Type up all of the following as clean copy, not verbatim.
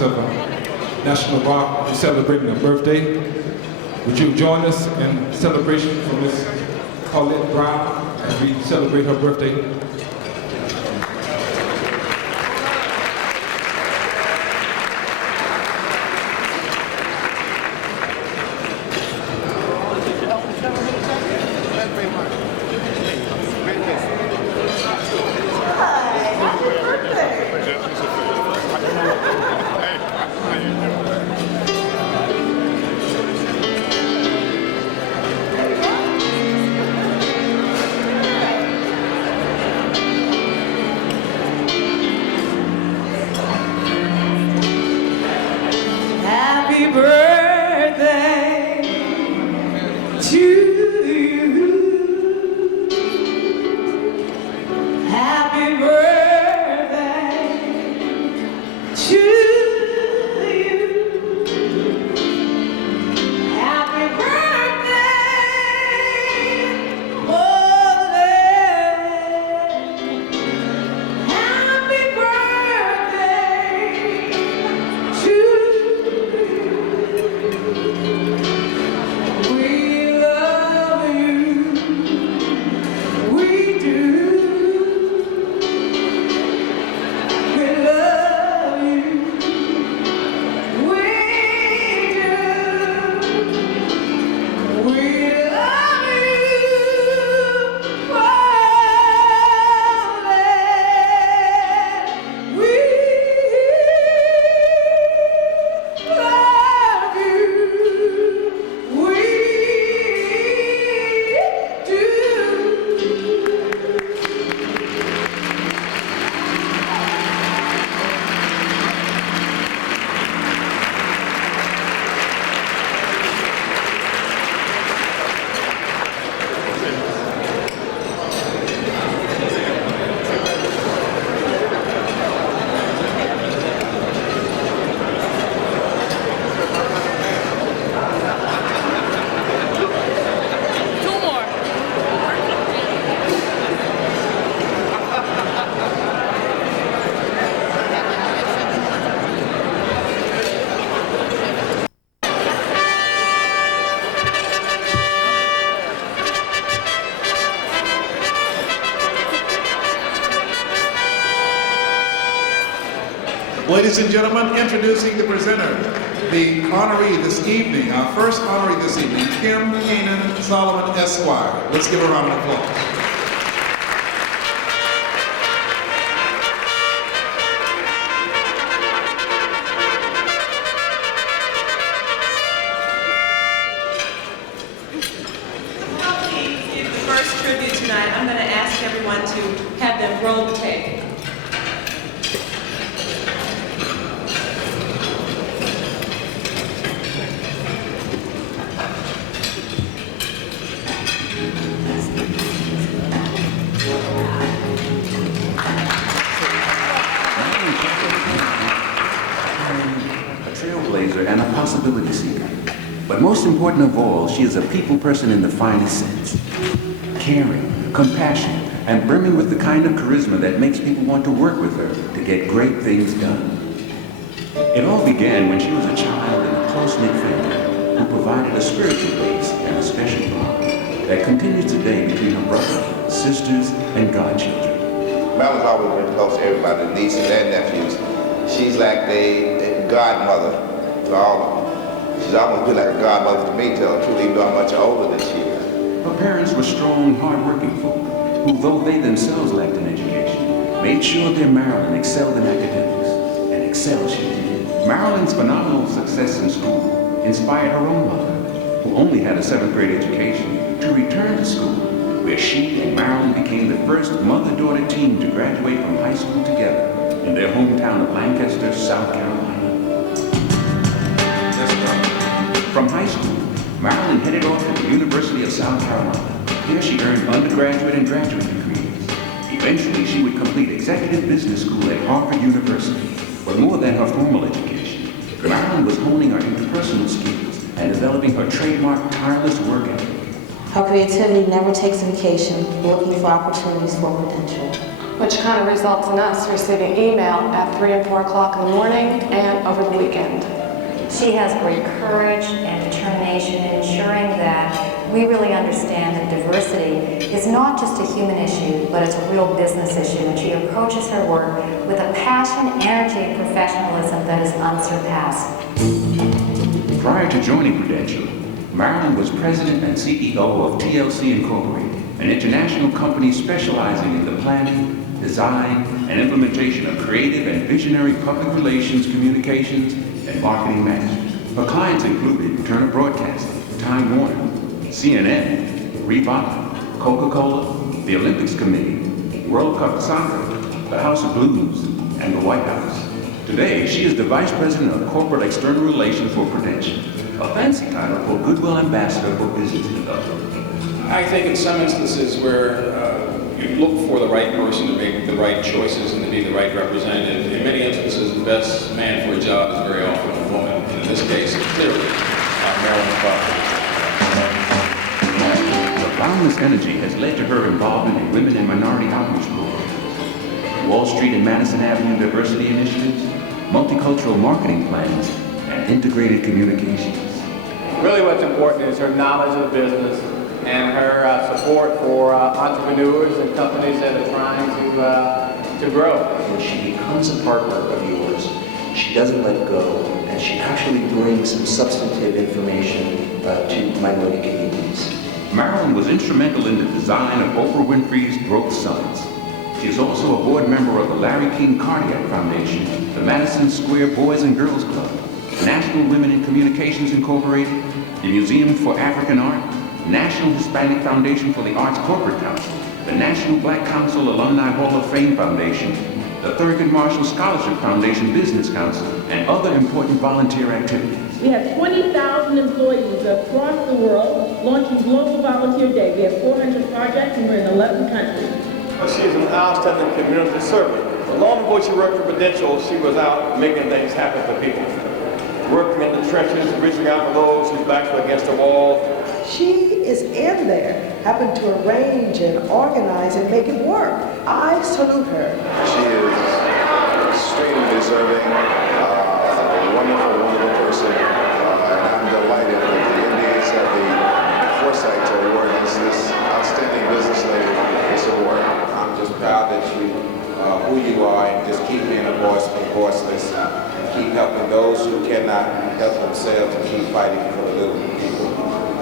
of National Rock, we're celebrating her birthday. Would you join us in celebration for Miss Paulette Brown as we celebrate her birthday? Happy birthday to you. Happy birthday to you. Happy birthday, Mother. Happy birthday to you. We love you, we do. We love you, we do. We love you, Paulette. We love you, we do. Ladies and gentlemen, introducing the presenter, the honoree this evening, our first honoree this evening, Kim Canaan Solomon Esquire. Let's give her a round of applause. Help me give the first tribute tonight. I'm going to ask everyone to have them roll the tape. A trailblazer and a possibility seeker. But most important of all, she is a people person in the finest sense. Caring, compassionate, and brimming with the kind of charisma that makes people want to work with her to get great things done. It all began when she was a child in a close-knit family who provided a spiritual base and a special bond that continues today between her brothers, sisters, and godchildren. Marilyn's always been close to everybody, nieces and nephews. She's like the godmother to all of them. She's almost been like a godmother to me, to tell the truth, even though I'm much older than she is. Her parents were strong, hard-working folk who, though they themselves lacked an education, made sure their Marilyn excelled in academics, and excel she did. Marilyn's phenomenal success in school inspired her own mother, who only had a 7th grade education, to return to school, where she and Marilyn became the first mother-daughter team to graduate from high school together in their hometown of Lancaster, South Carolina. From high school, Marilyn headed off to the University of South Carolina. Here she earned undergraduate and graduate degrees. Eventually, she would complete executive business school at Harvard University. But more than her formal education, Marilyn was honing her interpersonal skills and developing her trademark tireless work ethic. Her creativity never takes a vacation, looking for opportunities for potential. which kind of results in us receiving email at 3 and 4 o'clock in the morning and over the weekend. She has great courage and determination in ensuring that we really understand that diversity is not just a human issue, but it's a real business issue, and she approaches her work with a passion, energy, and professionalism that is unsurpassed. Prior to joining Prudential, Marilyn was president and CEO of TLC Incorporated, an international company specializing in the planning, design, and implementation of creative and visionary public relations, communications, and marketing management. Her clients included Turner Broadcasting, Time Warner, CNN, Reebok, Coca-Cola, the Olympics Committee, World Cup Soccer, the House of Blues, and the White House. Today, she is the Vice President of Corporate External Relations for Prudential, a fancy title for Goodwill Ambassador for Business Development. I think in some instances where you look for the right person to make the right choices and to be the right representative, in many instances the best man for a job is very often a woman, and in this case, clearly, Marilyn Crawford. Her boundless energy has led to her involvement in women and minority outreach programs, Wall Street and Madison Avenue diversity initiatives, multicultural marketing plans, and integrated communications. Really what's important is her knowledge of the business and her support for entrepreneurs and companies that are trying to grow. When she becomes a partner of yours, she doesn't let go, and she actually brings some substantive information to minority communities. Marilyn was instrumental in the design of Oprah Winfrey's Growth Summits. She is also a board member of the Larry King Cardiac Foundation, the Madison Square Boys and Girls Club, National Women in Communications Incorporated, the Museum for African Art, National Hispanic Foundation for the Arts Corporate Council, the National Black Council Alumni Hall of Fame Foundation, the Thurgood Marshall Scholarship Foundation Business Council, and other important volunteer activities. We have 20,000 employees across the world launching Global Volunteer Day. We have 400 projects and we're in 11 countries. She is an outstanding community servant. Long before she worked for Prudential, she was out making things happen for people. Working in the trenches, reaching out for those whose backs were against the wall. She is in there, having to arrange and organize and make it work. I salute her. She is extremely deserving, a wonderful, wonderful person, and I'm delighted that the Indians have the foresight to award us this outstanding business lady this award. I'm just proud that you, who you are, and just keep being a voice for the voiceless, and keep helping those who cannot help themselves, and keep fighting for the little people.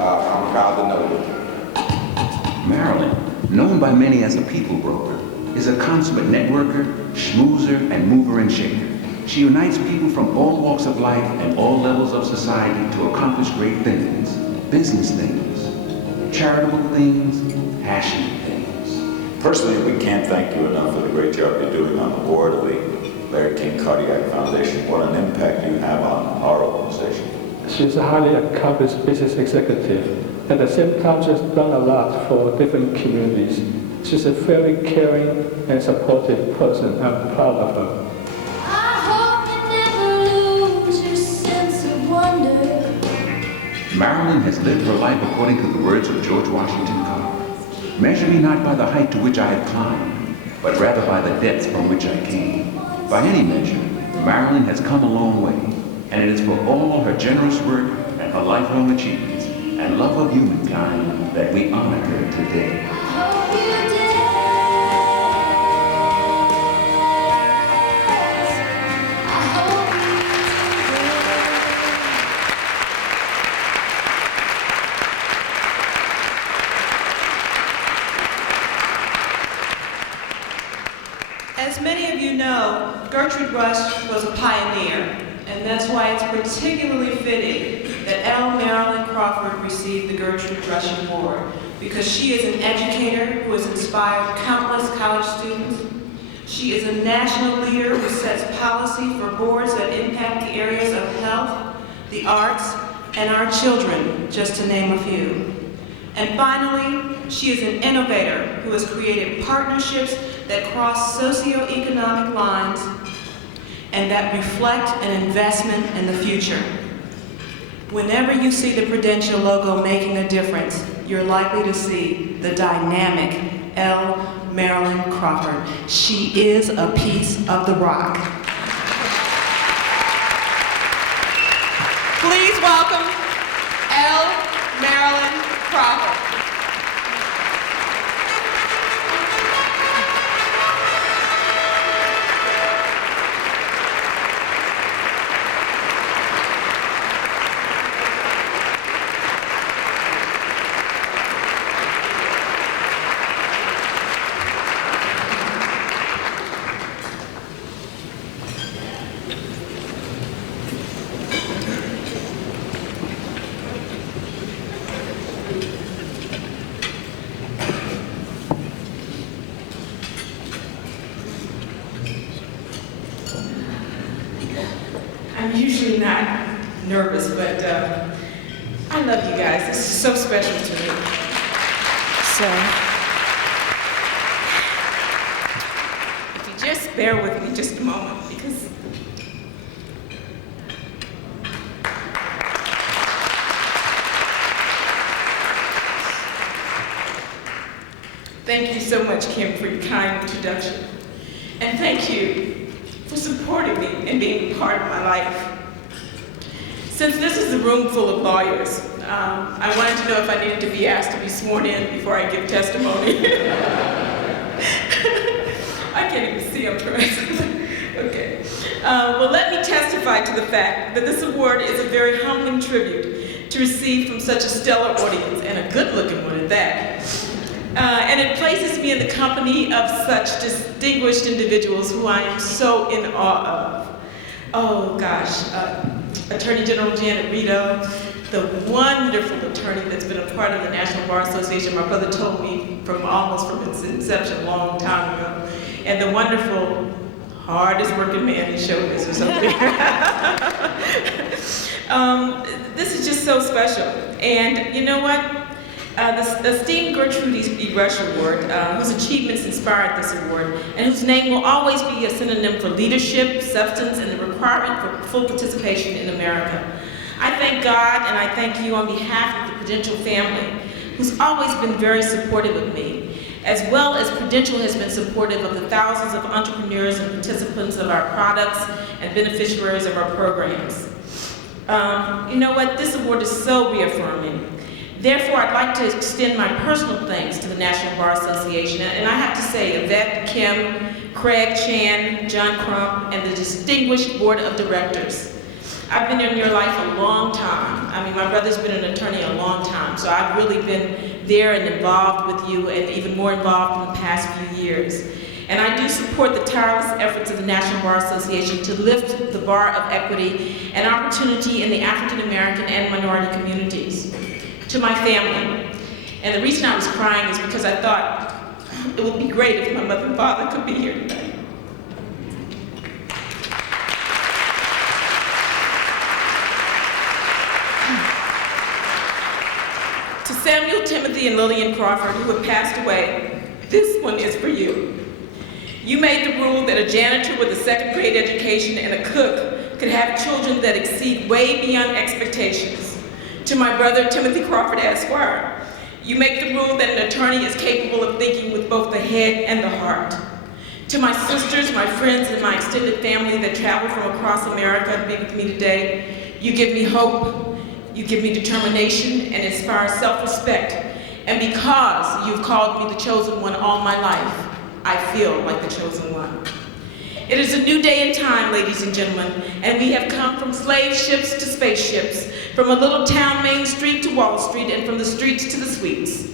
I'm proud to know you. Marilyn, known by many as a people broker, is a consummate networker, schmoozer, and mover and shaker. She unites people from all walks of life and all levels of society to accomplish great things, business things, charitable things, passionate things. Personally, we can't thank you enough for the great job you're doing on the board of the Larry King Cardiac Foundation. What an impact you have on our organization. She's a highly accomplished business executive. At the same time, she's done a lot for different communities. She's a very caring and supportive person. I'm proud of her. I hope you never lose your sense of wonder. Marilyn has lived her life according to the words of George Washington Carver. Measure me not by the height to which I have climbed, but rather by the depths from which I came. By any measure, Marilyn has come a long way. And it is for all her generous work and her lifelong achievements and love of humankind that we honor her today. As many of you know, Gertrude Rush was a pioneer. And that's why it's particularly fitting that Marilyn Crawford received the Gertrude Rush Award, because she is an educator who has inspired countless college students. She is a national leader who sets policy for boards that impact the areas of health, the arts, and our children, just to name a few. And finally, she is an innovator who has created partnerships that cross socioeconomic lines and that reflect an investment in the future. Whenever you see the Prudential logo making a difference, you're likely to see the dynamic L. Marilyn Crawford. She is a piece of the rock. Please welcome L. Marilyn Crawford. I'm usually not nervous, but I love you guys. This is so special to me. So, if you just bear with me just a moment, because thank you so much, Kim, for your kind introduction. And thank you for supporting me and being a part of my life. Since this is a room full of lawyers, I wanted to know if I needed to be asked to be sworn in before I give testimony. I can't even see, I'm trying. Okay. Well, let me testify to the fact that this award is a very humbling tribute to receive from such a stellar audience, and a good-looking one at that. And it places me in the company of such distinguished individuals who I am so in awe of. Oh gosh, Attorney General Janet Rito, the wonderful attorney that's been a part of the National Bar Association. My brother told me almost from its inception a long time ago. And the wonderful, hardest working man in show business over there. This is just so special. And you know what? The esteemed Gertrude E. Rush Award, whose achievements inspired this award, and whose name will always be a synonym for leadership, substance, and the requirement for full participation in America. I thank God and I thank you on behalf of the Prudential family, who's always been very supportive of me, as well as Prudential has been supportive of the thousands of entrepreneurs and participants of our products and beneficiaries of our programs. You know what? This award is so reaffirming. Therefore, I'd like to extend my personal thanks to the National Bar Association, and I have to say, Yvette, Kim, Craig Chan, John Crump, and the distinguished board of directors. I've been in your life a long time. I mean, my brother's been an attorney a long time, so I've really been there and involved with you, and even more involved in the past few years. And I do support the tireless efforts of the National Bar Association to lift the bar of equity and opportunity in the African American and minority communities. To my family. And the reason I was crying is because I thought it would be great if my mother and father could be here today. To Samuel, Timothy, and Lillian Crawford, who have passed away, this one is for you. You made the rule that a janitor with a second grade education and a cook could have children that exceed way beyond expectations. To my brother, Timothy Crawford, Esquire, you make the rule that an attorney is capable of thinking with both the head and the heart. To my sisters, my friends, and my extended family that travel from across America to be with me today, you give me hope, you give me determination, and inspire self-respect. And because you've called me the chosen one all my life, I feel like the chosen one. It is a new day and time, ladies and gentlemen, and we have come from slave ships to spaceships, from a little town Main Street to Wall Street, and from the streets to the suites.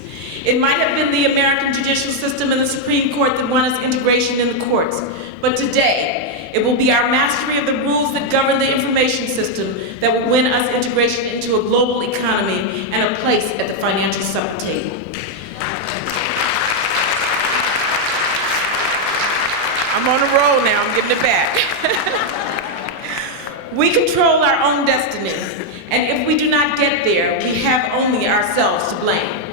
It might have been the American judicial system and the Supreme Court that won us integration in the courts, but today, it will be our mastery of the rules that govern the information system that will win us integration into a global economy and a place at the financial supper table. I'm on a roll now, I'm getting it back. We control our own destiny, and if we do not get there, we have only ourselves to blame.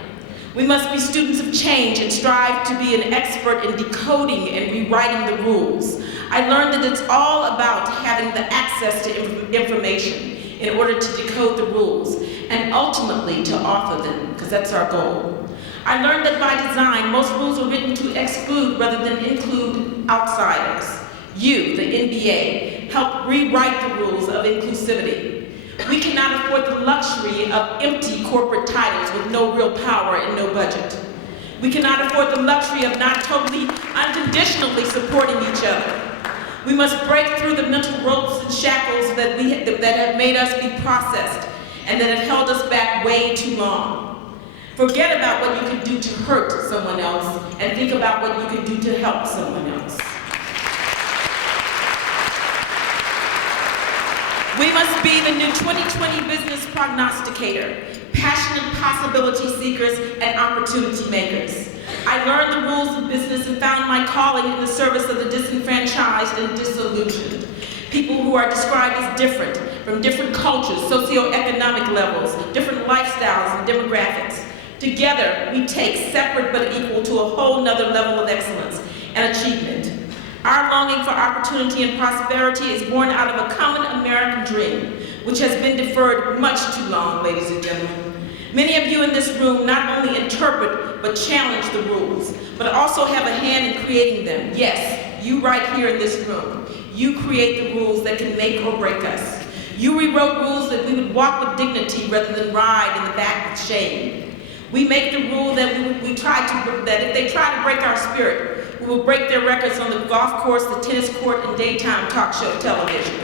We must be students of change and strive to be an expert in decoding and rewriting the rules. I learned that it's all about having the access to information in order to decode the rules, and ultimately to author them, because that's our goal. I learned that by design, most rules are written to exclude rather than include outsiders. You, the NBA, helped rewrite the rules of inclusivity. We cannot afford the luxury of empty corporate titles with no real power and no budget. We cannot afford the luxury of not totally, unconditionally supporting each other. We must break through the mental ropes and shackles that have made us be processed and that have held us back way too long. Forget about what you can do to hurt someone else and think about what you can do to help someone else. We must be the new 2020 business prognosticator, passionate possibility seekers, and opportunity makers. I learned the rules of business and found my calling in the service of the disenfranchised and disillusioned. People who are described as different, from different cultures, socioeconomic levels, different lifestyles and demographics. Together, we take separate but equal to a whole nother level of excellence and achievement. Our longing for opportunity and prosperity is born out of a common American dream, which has been deferred much too long, ladies and gentlemen. Many of you in this room not only interpret but challenge the rules, but also have a hand in creating them. Yes, you right here in this room. You create the rules that can make or break us. You rewrote rules that we would walk with dignity rather than ride in the back with shame. We make the rule that that if they try to break our spirit, we will break their records on the golf course, the tennis court, and daytime talk show television.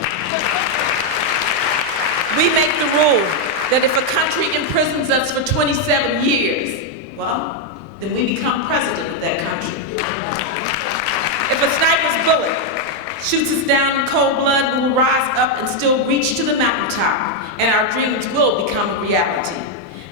We make the rule that if a country imprisons us for 27 years, well, then we become president of that country. If a sniper's bullet shoots us down in cold blood, we will rise up and still reach to the mountaintop, and our dreams will become a reality.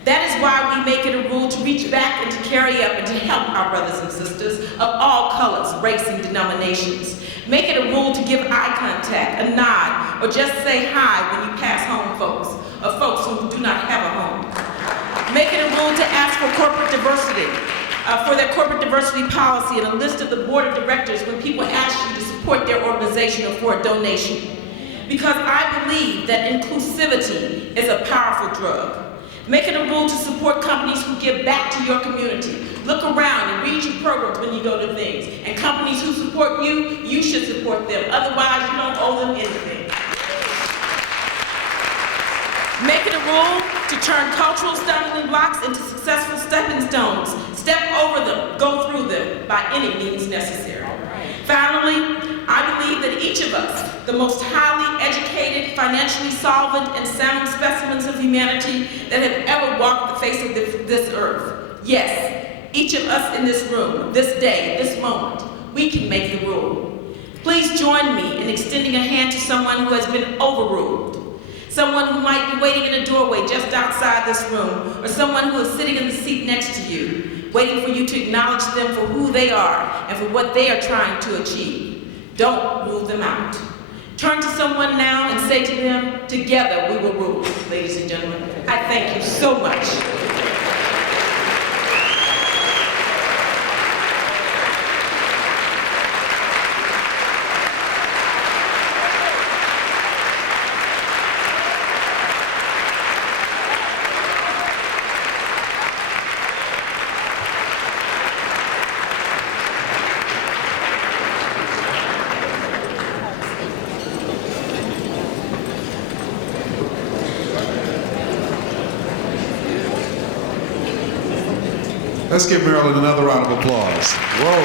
That is why we make it a rule to reach back and to carry up and to help our brothers and sisters of all colors, race, and denominations. Make it a rule to give eye contact, a nod, or just say hi when you pass home folks, or folks who do not have a home. Make it a rule to ask for corporate diversity, for their corporate diversity policy and a list of the board of directors when people ask you to support their organization or for a donation. Because I believe that inclusivity is a powerful drug. Make it a rule to support companies who give back to your community. Look around and read your programs when you go to things. And companies who support you, you should support them. Otherwise, you don't owe them anything. Make it a rule to turn cultural stumbling blocks into successful stepping stones. Step over them, go through them by any means necessary. Finally, I believe that each of us, the most highly educated, financially solvent, and sound specimens of humanity that have ever walked the face of this earth, yes, each of us in this room, this day, this moment, we can make the rule. Please join me in extending a hand to someone who has been overruled, someone who might be waiting in a doorway just outside this room, or someone who is sitting in the seat next to you, waiting for you to acknowledge them for who they are and for what they are trying to achieve. Don't rule them out. Turn to someone now and say to them, together we will rule, ladies and gentlemen. I thank you so much. Let's give Marilyn another round of applause. Whoa.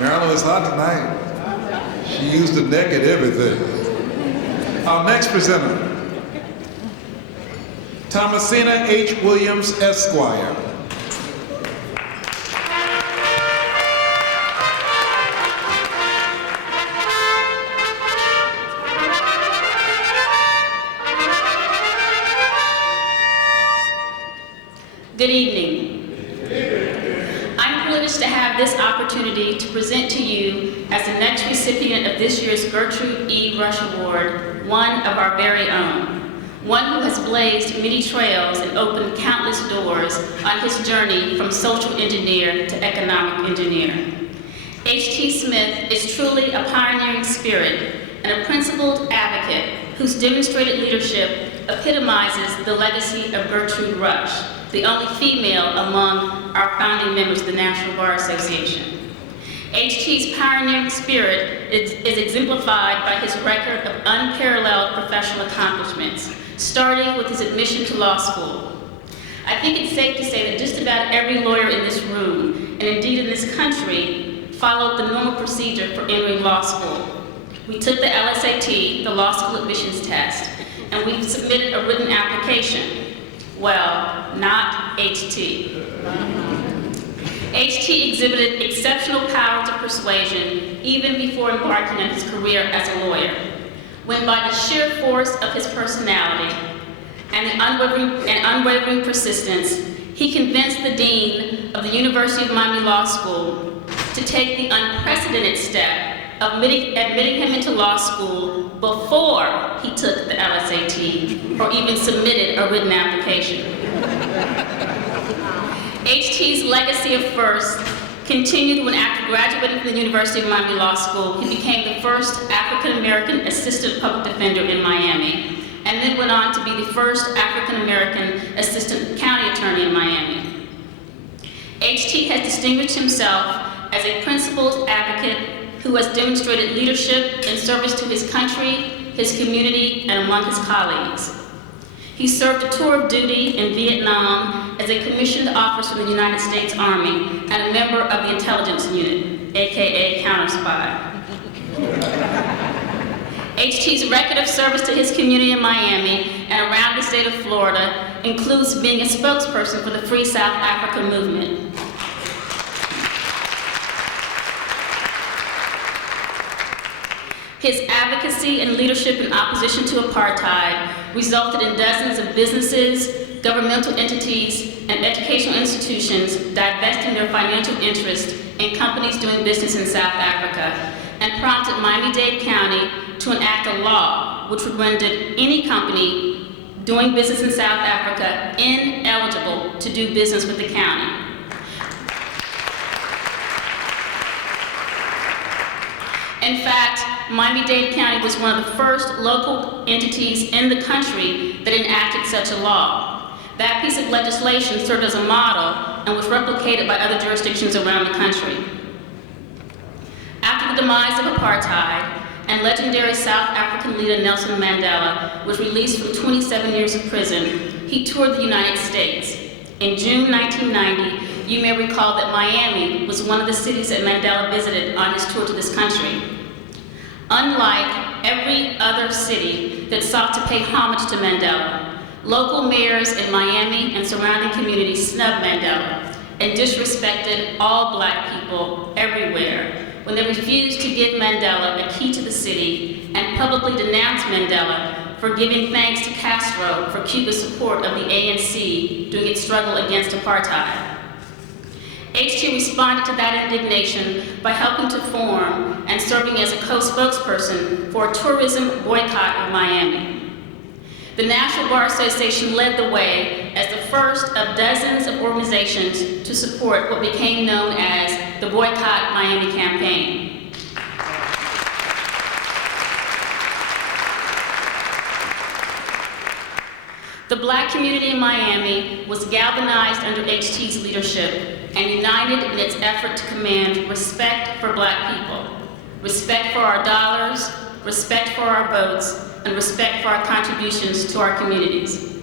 Marilyn is hot tonight. She used the neck and everything. Our next presenter, Thomasina H. Williams, Esquire. Good evening. I'm privileged to have this opportunity to present to you as the next recipient of this year's Gertrude E. Rush Award, one of our very own, one who has blazed many trails and opened countless doors on his journey from social engineer to economic engineer. H.T. Smith is truly a pioneering spirit and a principled advocate whose demonstrated leadership epitomizes the legacy of Gertrude Rush, the only female among our founding members of the National Bar Association. HT's pioneering spirit is exemplified by his record of unparalleled professional accomplishments, starting with his admission to law school. I think it's safe to say that just about every lawyer in this room, and indeed in this country, followed the normal procedure for entering law school. We took the LSAT, the law school admissions test, and we submitted a written application. Well, not HT. HT exhibited exceptional power to persuasion even before embarking on his career as a lawyer, when by the sheer force of his personality and the unwavering persistence, he convinced the dean of the University of Miami Law School to take the unprecedented step of admitting him into law school before he took the LSAT or even submitted a written application. HT's legacy of firsts continued when, after graduating from the University of Miami Law School, he became the first African-American assistant public defender in Miami, and then went on to be the first African-American assistant county attorney in Miami. HT has distinguished himself as a principled advocate who has demonstrated leadership and service to his country, his community, and among his colleagues. He served a tour of duty in Vietnam as a commissioned officer in the United States Army and a member of the intelligence unit, AKA counter-spy. HT's record of service to his community in Miami and around the state of Florida includes being a spokesperson for the Free South Africa movement. His advocacy and leadership in opposition to apartheid resulted in dozens of businesses, governmental entities, and educational institutions divesting their financial interest in companies doing business in South Africa, and prompted Miami-Dade County to enact a law which would render any company doing business in South Africa ineligible to do business with the county. In fact, Miami-Dade County was one of the first local entities in the country that enacted such a law. That piece of legislation served as a model and was replicated by other jurisdictions around the country. After the demise of apartheid, and legendary South African leader Nelson Mandela was released from 27 years of prison, he toured the United States. In June 1990, you may recall that Miami was one of the cities that Mandela visited on his tour to this country. Unlike every other city that sought to pay homage to Mandela, local mayors in Miami and surrounding communities snubbed Mandela and disrespected all Black people everywhere when they refused to give Mandela a key to the city and publicly denounced Mandela for giving thanks to Castro for Cuba's support of the ANC during its struggle against apartheid. HT responded to that indignation by helping to form and serving as a co-spokesperson for a tourism boycott of Miami. The National Bar Association led the way as the first of dozens of organizations to support what became known as the Boycott Miami campaign. The Black community in Miami was galvanized under HT's leadership and united in its effort to command respect for Black people, respect for our dollars, respect for our votes, and respect for our contributions to our communities.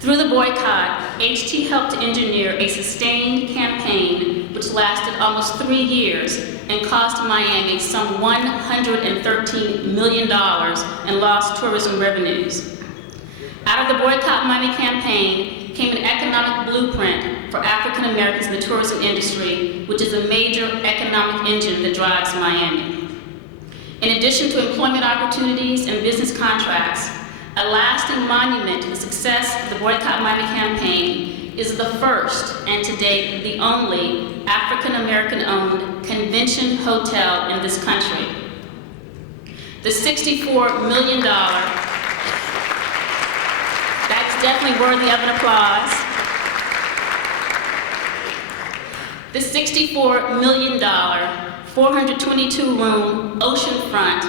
Through the boycott, HT helped to engineer a sustained campaign which lasted almost 3 years and cost Miami some $113 million in lost tourism revenues. Out of the Boycott Miami campaign came an economic blueprint for African Americans in the tourism industry, which is a major economic engine that drives Miami. In addition to employment opportunities and business contracts, a lasting monument to the success of the Boycott Miami campaign is the first, and to date, the only African American-owned convention hotel in this country. The $64 million, that's definitely worthy of an applause. The $64 million, 422-room oceanfront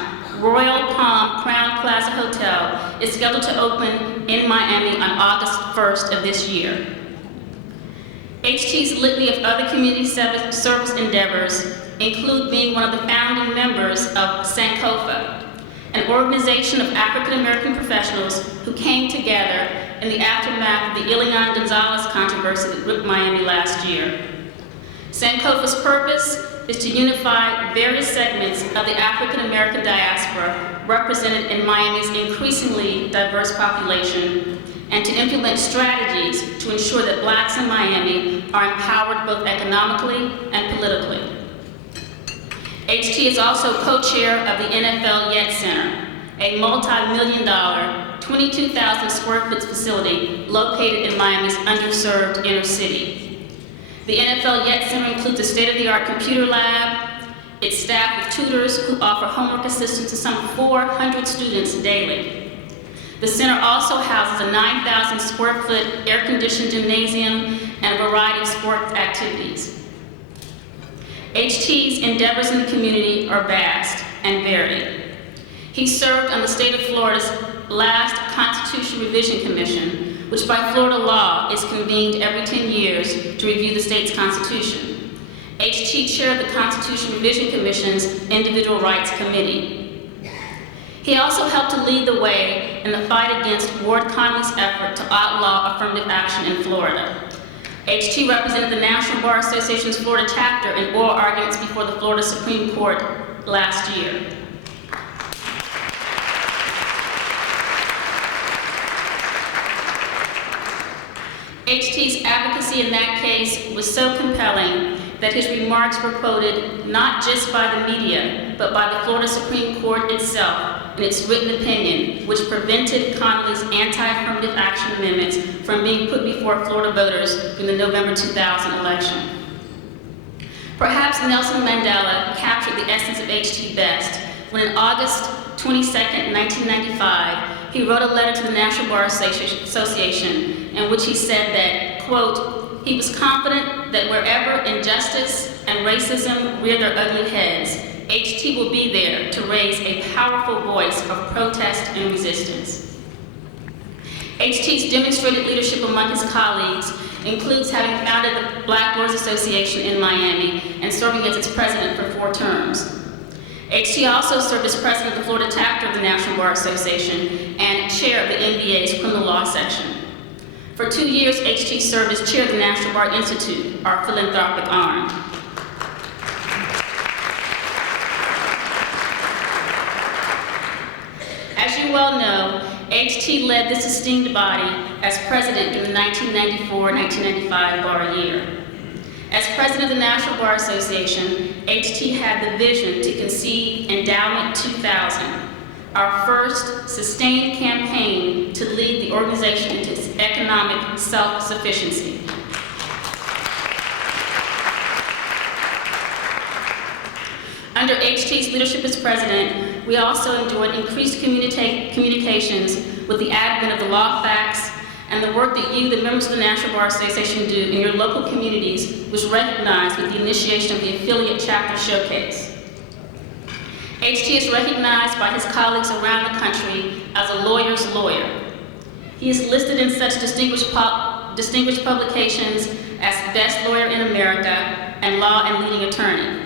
Royal Palm Crown Plaza Hotel is scheduled to open in Miami on August 1st of this year. HT's litany of other community service endeavors include being one of the founding members of Sankofa, an organization of African American professionals who came together in the aftermath of the Elian Gonzalez controversy that ripped Miami last year. Sankofa's purpose is to unify various segments of the African American diaspora represented in Miami's increasingly diverse population, and to implement strategies to ensure that Blacks in Miami are empowered both economically and politically. HT is also co-chair of the NFL Yet Center, a multi-million-dollar, 22,000 square foot facility located in Miami's underserved inner city. The NFL Yet Center includes a state-of-the-art computer lab, its staff of tutors who offer homework assistance to some 400 students daily. The center also houses a 9,000 square foot air-conditioned gymnasium and a variety of sports activities. HT's endeavors in the community are vast and varied. He served on the state of Florida's last Constitution Revision Commission, which by Florida law is convened every 10 years to review the state's constitution. HT chaired the Constitution Revision Commission's Individual Rights Committee. He also helped to lead the way in the fight against Ward Conley's effort to outlaw affirmative action in Florida. HT represented the National Bar Association's Florida chapter in oral arguments before the Florida Supreme Court last year. HT's advocacy in that case was so compelling that his remarks were quoted not just by the media, but by the Florida Supreme Court itself in its written opinion, which prevented Connolly's anti-affirmative action amendments from being put before Florida voters in the November 2000 election. Perhaps Nelson Mandela captured the essence of HT best when on August 22nd, 1995, he wrote a letter to the National Bar Association in which he said that, quote, he was confident that wherever injustice and racism rear their ugly heads, HT will be there to raise a powerful voice of protest and resistance. HT's demonstrated leadership among his colleagues includes having founded the Black Lawyers Association in Miami and serving as its president for 4 terms. HT also served as president of the Florida chapter of the National Bar Association and chair of the NBA's criminal law section. For 2 years, HT served as chair of the National Bar Institute, our philanthropic arm. As you well know, HT led this esteemed body as president during the 1994-1995 bar year. As president of the National Bar Association, HT had the vision to conceive Endowment 2000, our first sustained campaign to lead the organization into its economic self-sufficiency. Under HT's leadership as president, we also enjoyed increased communications with the advent of the law facts and the work that you, the members of the National Bar Association, do in your local communities was recognized with the initiation of the Affiliate Chapter Showcase. HT is recognized by his colleagues around the country as a lawyer's lawyer. He is listed in such distinguished publications as Best Lawyer in America and Law and Leading Attorney.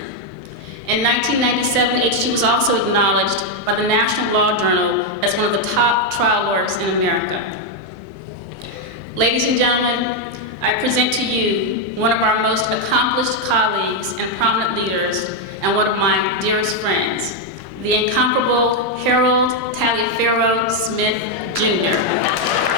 In 1997, HT was also acknowledged by the National Law Journal as one of the top trial lawyers in America. Ladies and gentlemen, I present to you one of our most accomplished colleagues and prominent leaders and one of my dearest friends, the incomparable Harold Taliaferro Smith, Jr.